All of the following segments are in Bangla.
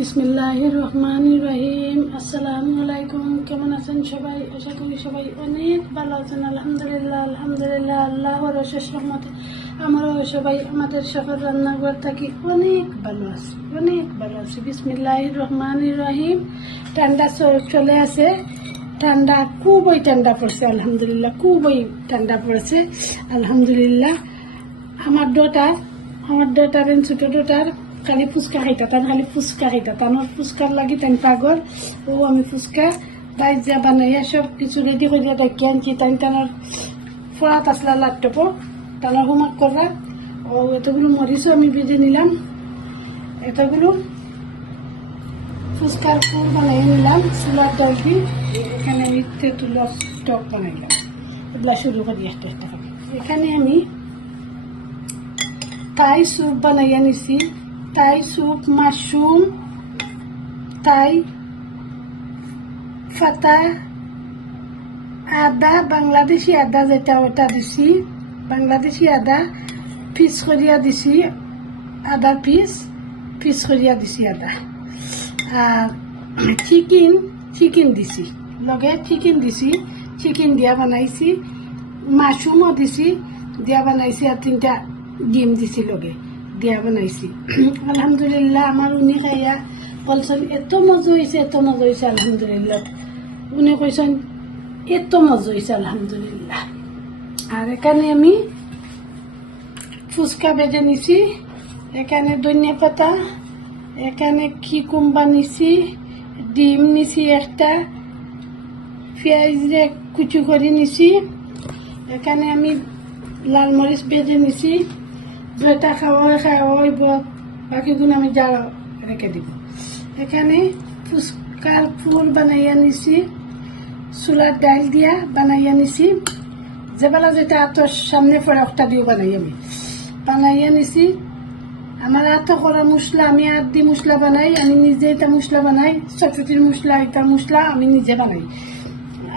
বিসমিল্লাহ রহমান রহিম আসসালামু আলাইকুম। কেমন আছেন সবাই? আশা করি সবাই অনেক ভালো আছেন। আলহামদুলিল্লাহ আলহামদুলিল্লাহ, আল্লাহর অশেষ রহমতে আমরাও সবাই আমাদের সফর রান্নাঘর থাকি। অনেক ভালো আছি, অনেক ভালো আছি। বিসমিল্লাহ রহমান রহিম ঠান্ডা চলে আছে। ঠান্ডা, খুবই ঠান্ডা পড়ছে, আলহামদুলিল্লাহ, খুবই ঠান্ডা পড়েছে। আলহামদুলিল্লাহ, আমার ডটার আমার ডটার ছোট ডটার খালি ফুচকা খাইতা তার খালি ফুচকা খাইতা। তানোর ফুচকার লাগি তাই পাগল। ও, আমি ফুচকা তাই যা বানাইয়া সব কিছু রেডি করিয়া দেখি আনছি তাই তানোর ফোড়াত আসলা লাট্টপ তানোর হোমওয়ার্ক করা ও, এতগুলো মরিচও আমি বেজে নিলাম। এতগুলো ফুচকার ফুল বানাই নিলাম চুলার ডাল দি। এখানে আমি তেঁতুলের টক বানাইলাম এগুলা শুরু করি একটা করে। এখানে আমি তাই স্যুপ বানাইয়া নিছি তাই স্যুপ মাশরুম তাই ফাতা আদা, বাংলাদেশি আদা যেটা ওটা দিছি, বাংলাদেশি আদা পিস করিয়া দিছি আদার পিস পিস করিয়া দিছি আদা। আর চিকেন চিকেন দিছি, লগে চিকেন দিছি, চিকেন দিয়া বানাইছি মাশরুমও দিছি, দিয়া বানাইছি আর তিনটা ডিম দিছি লগে। দিয়া বানাইছি। আলহামদুলিল্লাহ আমার উনি খাইয়া বলছেন এত মজা হয়েছে এত মজা হয়েছে আলহামদুলিল্লাহ। উনি কইছেন এত মজা হয়েছে আলহামদুলিল্লাহ। আর এখানে আমি ফুচকা বেজে নিছি এখানে ধনিয়া পাতা এখানে কিকুম্বা নিছি, ডিম নিছি একটা পেঁয়াজ কুচি করে নিছি এখানে আমি লাল মরিচ বেজে নিছি। যেটা খাওয়া খাওয়া হইব বাকিগুলো আমি যা রেখে দিব। এখানে ফুচকার ফুল বানাইয়া নিছি, চুলার ডাল দিয়া বানাইয়া নিছি। যেবেলা যেটা হাতর সামনে একটা দিও বানাই আমি। বানাইয়া নিছি। আমার এত করা মশলা, আমি আর দি মশলা বানাই, আমি নিজে এটা মশলা বানাই চটচটির মশলা এটা মশলা আমি নিজে বানাই।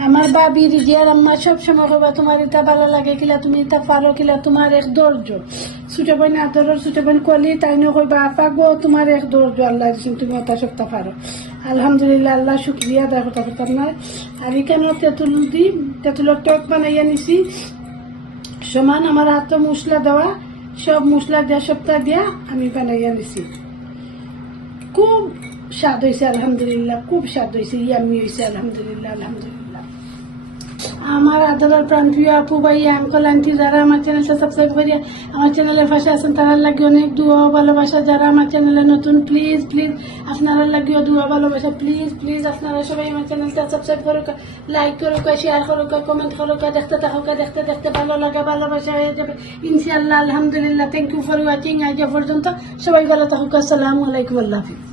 আমার বাবি রিজিয়ার আম্মা সব সময় কবা তোমার এটা ভালো লাগে কিলা, তুমি এটা পারো কিলা, তোমার এক ধৈর্য। ছোটো বোন আদরের ছোটো বোন কলি তাই ন কইবা, আপা গো, তোমার এক ধৈর্য, আল্লাহ দিছেন, তুমি এটা সপ্তাহ পারো। আলহামদুলিল্লাহ, আল্লাহ শুক্রিয়া দেয় কথা কথা নাই। আর এখানে তেঁতুল দি তেঁতুলের টক বানাইয়া নিছি? সমান, আমার হাত মশলা দেওয়া, সব মশলা দেওয়া সপ্তাহ দিয়া আমি বানাইয়া নিছি। খুব স্বাদ হয়েছে আলহামদুলিল্লাহ, খুব স্বাদ হয়েছে ইয়ামি হয়েছে আলহামদুলিল্লাহ আলহামদুলিল্লাহ। আদরের প্রাণ প্রিয় আপু, ভাই আঙ্কল আন্টি যারা আমার চ্যানেলটা সাবস্ক্রাইব করিয়া আমার চ্যানেলের পাশে আছেন তারা লাগে অনেক দুয়া ভালোবাসা। যারা আমার চ্যানেলে নতুন প্লিজ প্লিজ আপনারা লাগিও দুয়া ভালোবাসা। প্লিজ প্লিজ আপনারা সবাই আমার চ্যানেলটা সাবস্ক্রাইব করুক লাইক করুক শেয়ার করুক কমেন্ট করুক, দেখতে থাকুক, দেখতে দেখতে ভালো লাগে, ভালোবাসা হয়ে যাবে। ইনশাআল্লাহ, আলহামদুলিল্লাহ থ্যাংক ইউ ফর ওয়াচিং আজ পর্যন্ত। সবাই ভালো থাকুক, আসসালামু আলাইকুম, আল্লাহ হাফিজ।